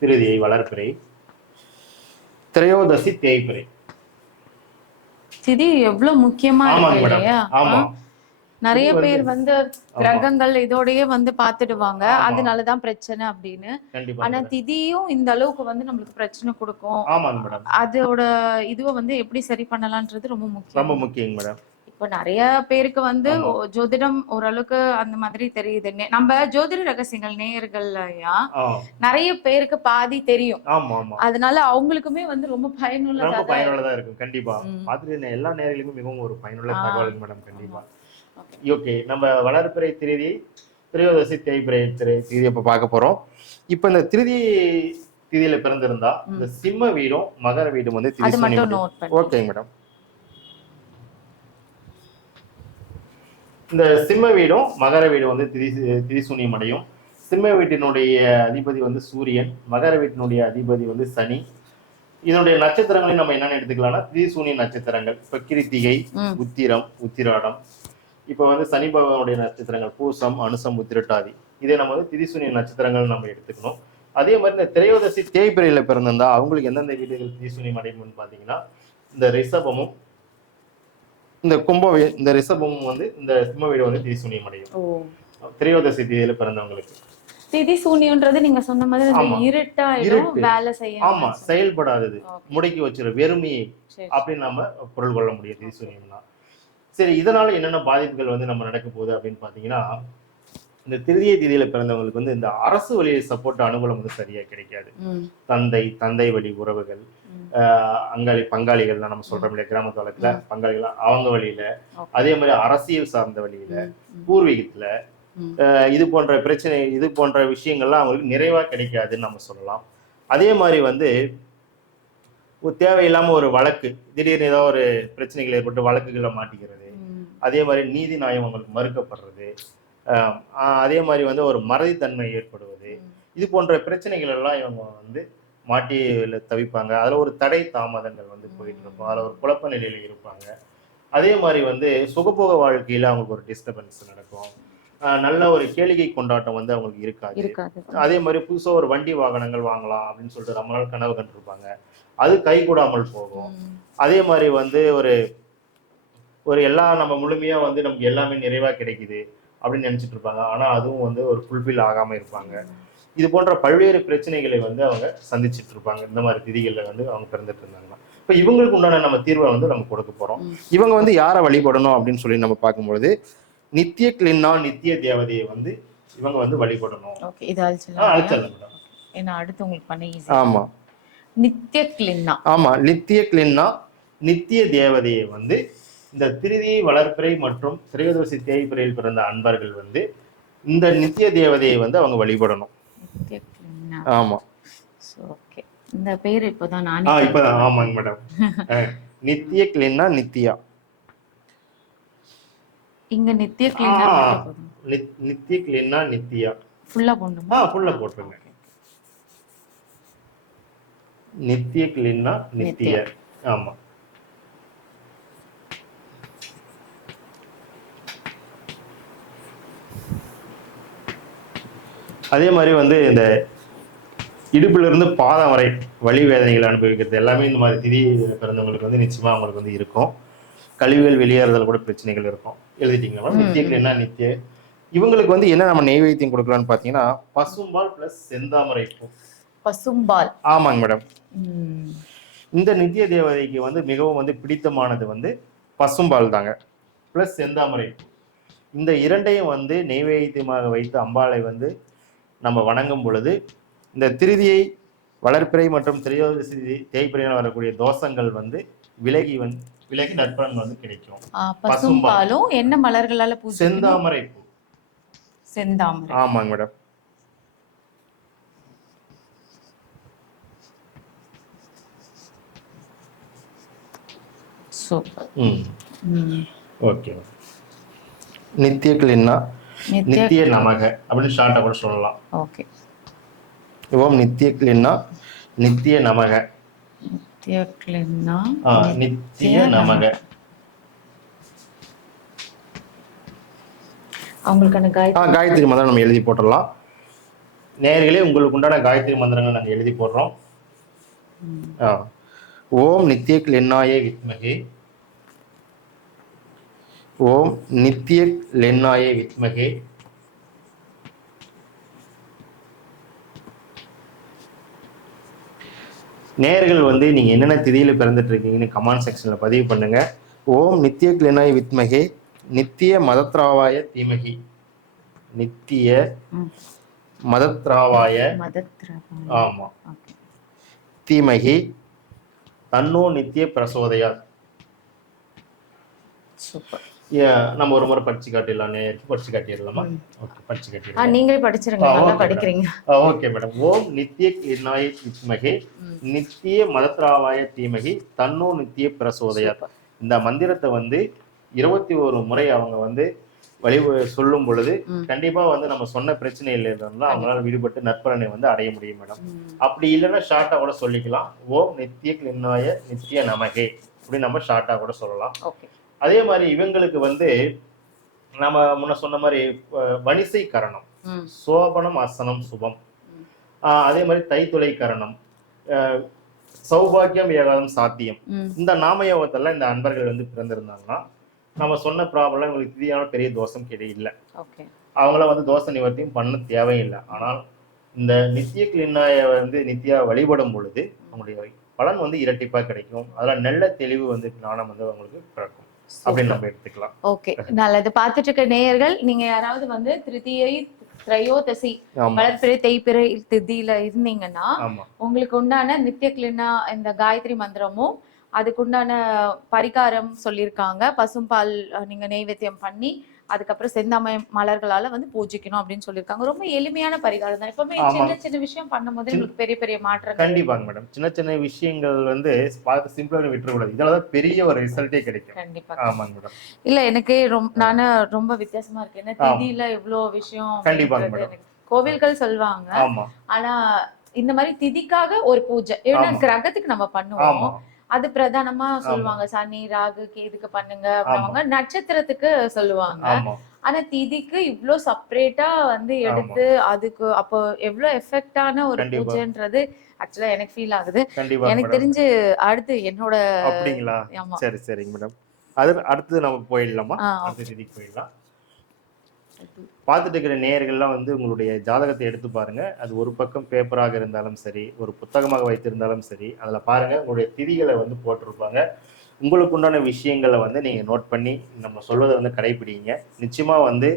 திருதியை வளர்ப்பிறை. திரையோதசி தேய்பிறை திதி எவ்வளவு முக்கியமா இருக்கு இல்லையா? நிறைய பேர் வந்து கிரகங்கள் இதோடயே வந்து பாத்துடுவாங்க. அதனாலதான் பிரச்சனை அப்படின்னு. ஆனா. திதியும் இந்த அளவுக்கு வந்து நம்மளுக்கு பிரச்சனை கொடுக்கும். அதோட இதுவை வந்து எப்படி சரி பண்ணலாம்ன்றது ரொம்ப ரொம்ப முக்கியம் மேடம். இப்ப நிறைய பேருக்கு வந்து ஜோதிடம் ஓரளவுக்கு அந்த மாதிரி தெரியுது. நம்ம ஜோதிட ரகசியங்கள் நேயர்கள்யா ஆ. நிறைய பேருக்கு பாதி தெரியும். ஆமா ஆமா அதனால அவங்களுக்குமே வந்து ரொம்ப பயனுள்ளதா பயனுள்ளதா இருக்கும். கண்டிப்பா. ம். பார்த்துட்டு எல்லா நேர்களுக்கும் மிகவும் ஒரு பயனுள்ள. தகவல் மேடம். கண்டிப்பா. ஓகே. நம்ம வளர்ப்பிறை திருதி திரையோதசி தேய்பிறை திரை திதி இப்ப பார்க்க போறோம். இப்ப இந்த திருதி திதியில பிறந்திருந்தா இந்த சிம்ம வீடும் மகர வீடும் வந்து ஓகேங்க மேடம். இந்த சிம்ம வீடும் மகர வீடும் வந்து திதி திரிசூனியம் அடையும் சிம்ம வீட்டினுடைய அதிபதி வந்து சூரியன் மகர வீட்டினுடைய அதிபதி வந்து சனி. இதனுடைய நட்சத்திரங்களையும் நம்ம என்னென்ன எடுத்துக்கலாம்னா திரிசூனிய நட்சத்திரங்கள். இப்ப கிருத்திகை. உத்திரம் உத்திராடம். இப்ப வந்து சனி பகவானுடைய நட்சத்திரங்கள் பூசம் அனுசம் உத்திரட்டாதி. இதை நம்ம வந்து திரிசூனிய நட்சத்திரங்கள் நம்ம எடுத்துக்கணும். அதே மாதிரி இந்த திரையோதசி தேய்பிரையில பிறந்திருந்தா அவங்களுக்கு எந்தெந்த வீடுகள் திரிசூனியம் அடையும்னு பாத்தீங்கன்னா இந்த ரிஷபமும் இந்த கும்ப இந்த ரிஷபமும் வந்து இந்த சிம்ம வீடு வந்து திரிசூனியம் அடையும் ஓ. திரையோதசி தேதியில பிறந்தவங்களுக்கு. திதி சூனியன்றது நீங்க சொன்ன மாதிரி இருட்டு. வேலை செய்ய ஆமா செயல்படாதது. முடக்கி வச்சிரு வெறுமையை. அப்படின்னு நாம பொருள் கொள்ள முடியும் திரிசூனியம்னா சரி இதனால என்னென்ன பாதிப்புகள் வந்து நம்ம நடக்க போகுது அப்படின்னு பாத்தீங்கன்னா இந்த திருதிய திதியில பிறந்தவங்களுக்கு வந்து இந்த அரசு வழி சப்போர்ட் அனுகூலம் வந்து சரியா கிடைக்காது. தந்தை தந்தை வழி உறவுகள் அங்காளி பங்காளிகள் நம்ம சொல்றோம் இல்லையா? கிராமத்து வழக்குல பங்காளிகள் அவங்க வழியில. அதே மாதிரி அரசியல் சார்ந்த வழியில பூர்வீகத்துல இது போன்ற பிரச்சனை இது போன்ற விஷயங்கள்லாம் அவங்களுக்கு நிறைவா கிடைக்காதுன்னு நம்ம சொல்லலாம். அதே மாதிரி வந்து தேவையில்லாம ஒரு வழக்கு திடீர்னு ஏதோ ஒரு பிரச்சனைகள் ஏற்பட்டு வழக்குகளை மாட்டிக்கிறது. அதே மாதிரி நீதி நியாயம் அவங்களுக்கு மறுக்கப்படுறது அதே மாதிரி வந்து ஒரு மறதித்தன்மை ஏற்படுவது. இது போன்ற பிரச்சனைகள் எல்லாம் இவங்க வந்து மாட்டி தவிப்பாங்க. அதுல ஒரு தடை தாமதங்கள் வந்து போயிட்டு இருக்கும். அதுல ஒரு குழப்ப நிலையில இருப்பாங்க. அதே மாதிரி வந்து சுகபோக வாழ்க்கையில அவங்களுக்கு ஒரு டிஸ்டர்பன்ஸ் நடக்கும். நல்ல ஒரு கேளிகை கொண்டாட்டம் வந்து அவங்களுக்கு இருக்காது. அதே மாதிரி புதுசா ஒரு வண்டி வாகனங்கள் வாங்கலாம் அப்படின்னு சொல்லிட்டு ரொம்ப நாள் கனவு கண்டிருப்பாங்க. அது கைகூடாமல் போகும். அதே மாதிரி வந்து ஒரு ஒரு எல்லா நம்ம முழுமையா வந்து நமக்கு எல்லாமே நிறைவா கிடைக்குது. அப்படின்னு நினைச்சிட்டு இருப்பாங்க. ஆனா அதுவும் வந்து ஒரு ஃபுல்ஃபில் ஆகாம இருப்பாங்க. இது போன்ற பல்வேறு பிரச்சனைகளை வந்து அவங்க சந்திச்சிட்டு இருப்பாங்க. இந்த மாதிரி திதிகளில் வந்து அவங்க பிறந்துட்டு இருந்தாங்கன்னா. இப்போ இவங்களுக்கு உண்டான நம்ம தீர்வை வந்து நம்ம கொடுக்க போறோம். ம். இவங்க வந்து யாரை வழிபடணும் அப்படின்னு சொல்லி நம்ம பார்க்கும்பொழுது நித்திய கிளின்னா நித்திய தேவதையை வந்து இவங்க வந்து வழிபடணும். ஓகே இது அழிச்சிடலாம் ஏன்னா அடுத்து உங்களுக்கு பண்ண ஈஸி ஆமா. நித்திய கிளின்னா. ஆமா நித்திய கிளின்னா நித்திய தேவதையை வந்து இந்த திருதி வளர்ப்பிறை மற்றும் திரையோதசி தேய்பிறையில் பிறந்த அன்பர்கள் வந்து இந்த நித்திய தேவதையை வந்து அவங்க வழிபடணும். ஆமா. ஓகே இந்த பேர் இப்போதான் ஆ நானே இப்பதான் ஆமாங்க மேடம். நித்திய கிளின்னா நித்தியா. இங்க நித்திய ஆ. நித்- நித்திய கிளின்னா நித்தியா. ஃபுல்லா போடணுமா? ஆ ஃபுல்லா போட்டுருங்க. நித்திய கிளின்னா நித்திய. ஆமா. அதே மாதிரி வந்து இந்த இடுப்புல இருந்து பாதம் வரை வலி வேதனைகள் அனுபவிக்கிறது எல்லாமே இந்த மாதிரி திதி பிறந்தவங்களுக்கு வந்து நிச்சயமா அவங்களுக்கு வந்து இருக்கும். கழிவுகள் வெளியேறதுல கூட பிரச்சனைகள் இருக்கும். எழுதிட்டீங்களா மேம்? ம், நித்திய என்ன நித்திய? இவங்களுக்கு வந்து என்ன நம்ம நெய்வேத்தியம் கொடுக்கலாம்னு பார்த்தீங்கன்னா பசும்பால் பிளஸ் செந்தாமரை பூ. பசும்பால். ஆமாங்க மேடம். இந்த நித்திய தேவதைக்கு வந்து மிகவும் வந்து பிடித்தமானது வந்து பசும்பால் தாங்க. ப்ளஸ் செந்தாமரை பூ. இந்த இரண்டையும் வந்து நெய்வேத்தியமாக வைத்து அம்பாளை வந்து நம்ம வணங்கும் பொழுது இந்த திருதியை வளர்ப்பிறை மற்றும் திரையோதசி தேய்பிறையில் வரக்கூடிய தோஷங்கள் வந்து விலகி வந்து விலகி நற்பலன் வந்து கிடைக்கும். பசும்பாலும் என்ன மலர்களால பூஜை செந்தாமரை பூ. செந்தாமரை. ஆமாங்க மேடம். சூப்பர். ம். ஓகே. நித்திய கிளின்னா நித்திய நமக அப்படின்னு ஷார்ட்டா கூட சொல்லலாம். ஓகே. ஓம் நித்திய கிளின்னா நித்திய நமக. நித்திய கிளின்னா நித்திய நமக. அவங்களுக்கான காய் ஆ காயத்ரி மந்திரம் நம்ம எழுதி போட்டுடலாம். நேயர்களே உங்களுக்கு உண்டான காயத்ரி மந்திரங்கள் நாங்கள் எழுதி போடுறோம். ஓம் நித்திய லென்னாய வித்மகே. ஓம் நித்திய லென்னாய வித்மகே நேர்கள் வந்து நீங்க என்னென்ன திதியில பிறந்துட்டு இருக்கீங்கன்னு கமெண்ட் செக்ஷன்ல பதிவு பண்ணுங்க ஓம் நித்திய கிளினாய் வித்மகே நித்திய மதத்ராவாய தீமகி நித்திய. மதத்ராவாய. ஆமா. தீமகி தன்னோ நித்திய பிரசோதயா Super. நம்ம ஒரு முறை படிச்சு காட்டிடலாம் நேருக்கு படிச்சு காட்டிடலாமா. ஓகே படிச்சு காட்டிடலாம். நீங்களே படிச்சிருங்க. நல்லா படிக்கிறீங்க. Okay madam. ஓம் நித்திய கிளினாய் வித்மகே. நித்திய மதத்ராவாய தீமகி தன்னோ நித்திய பிரசோதயா. இந்த மந்திரத்தை வந்து இருபத்தி ஒரு முறை அவங்க வந்து வழி சொல்லும் பொழுது. கண்டிப்பா வந்து நம்ம சொன்ன பிரச்சனையில இருந்தா அவங்களால விடுபட்டு நற்பலனை வந்து அடைய முடியும் மேடம். அப்படி இல்லைன்னா ஷார்ட்டா கூட சொல்லிக்கலாம். ஓம் நித்திய கிளின்னாய நித்திய நமகே. அப்படி நம்ம ஷார்ட்டா கூட சொல்லலாம். Okay. அதே மாதிரி இவங்களுக்கு வந்து நம்ம முன்ன சொன்ன மாதிரி வணிசை கரணம். சோபனம் அசனம் சுபம். அதே மாதிரி தைத்துளை கரணம் அஹ், சௌபாக்கியம் ஏகாதம் சாத்தியம். இந்த நாமயோகத்தெல்லாம் இந்த அன்பர்கள் வந்து பிறந்திருந்தாங்கன்னா நம்ம சொன்ன ப்ராப்ளம் இவங்களுக்கு திதியான பெரிய தோஷம் Okay. அவங்கள வந்து தோஷ நிவர்த்தியும் பண்ண தேவையில்லை. ஆனால் இந்த நித்திய கிளினாய வந்து நித்தியா வழிபடும் பொழுது அவங்களுடைய பலன் வந்து இரட்டிப்பா கிடைக்கும். அதுல நல்ல தெளிவு வந்து ஞானம் வந்து அவங்களுக்கு பிறக்கும். அப்படின்னு நம்ம எடுத்துக்கலாம். ஓகே நல்லது. பார்த்துட்டு இருக்க நேயர்கள் நீங்க யாராவது வந்து திருதியை திரையோதசி ஆமா. வளர்ப்பிறை தேய்பிறை திதியில இருந்தீங்கன்னா உங்களுக்கு உண்டான நித்திய கிளினா இந்த காயத்ரி மந்திரமும் அதுக்கு உண்டான பரிகாரம் சொல்லியிருக்காங்க. பசும்பால் அஹ், நீங்க நெய்வேத்தியம் பண்ணி அதுக்கப்புறம் செந்தாமரை மலர்களால வந்து பூஜிக்கணும் அப்படின்னு சொல்லியிருக்காங்க. ரொம்ப எளிமையான பரிகாரம் தான். எப்பவுமே. சின்ன சின்ன விஷயம் பண்ணும்போது உங்களுக்கு பெரிய பெரிய மாற்றங்கள் கண்டிப்பாங்க மேடம். சின்ன சின்ன விஷயங்கள் வந்து பார்த்து சிம்பிளா விட்டுறக்கூடாது. இதனாலதான் பெரிய ஒரு ரிசல்ட்டே கிடைக்கும். கண்டிப்பா. ஆமாங்க மேடம். இல்ல எனக்கு ரொம்ப நானு ரொம்ப வித்தியாசமா இருக்கு. என்ன திதியில இவ்ளோ விஷயம் கண்டிப்பாங்க மேடம். கோவில்கள் சொல்லுவாங்க. ஆனா இந்த மாதிரி திதிக்காக ஒரு பூஜை. ஏன்னா. கிரகத்துக்கு நம்ம பண்ணுவோம். அது பிரதானமா சொல்லுவாங்க. சனி ராகு கேதுக்கு பண்ணுங்க அப்படிவாங்க நட்சத்திரத்துக்கு சொல்லுவாங்க. ஆனா திதிக்கு இவ்ளோ செப்பரேட்டா வந்து எடுத்து அதுக்கு அப்போ எவ்வளவு எஃபெக்டான ஒரு. பூஜைன்றது ஆக்சுவலா எனக்கு ஃபீல் ஆகுது. எனக்கு தெரிஞ்சு அடுத்து என்னோட அப்படிங்களா? சரி சரிங்க மேடம் அது அடுத்து நம்ம போயிடலாமா? அடுத்த திதிக்கு போயிடலாம். பார்த்துட்டு இருக்கிற நேயர்கள்லாம் வந்து உங்களுடைய ஜாதகத்தை எடுத்து பாருங்க. அது ஒரு பக்கம் பேப்பராக இருந்தாலும் சரி ஒரு புத்தகமாக வைத்திருந்தாலும் சரி அதில் பாருங்க. உங்களுடைய திதிகளை வந்து போட்டிருப்பாங்க. உங்களுக்கு உண்டான விஷயங்களை வந்து நீங்கள் நோட் பண்ணி நம்ம சொல்வதை வந்து கடைபிடிங்க நிச்சயமா வந்து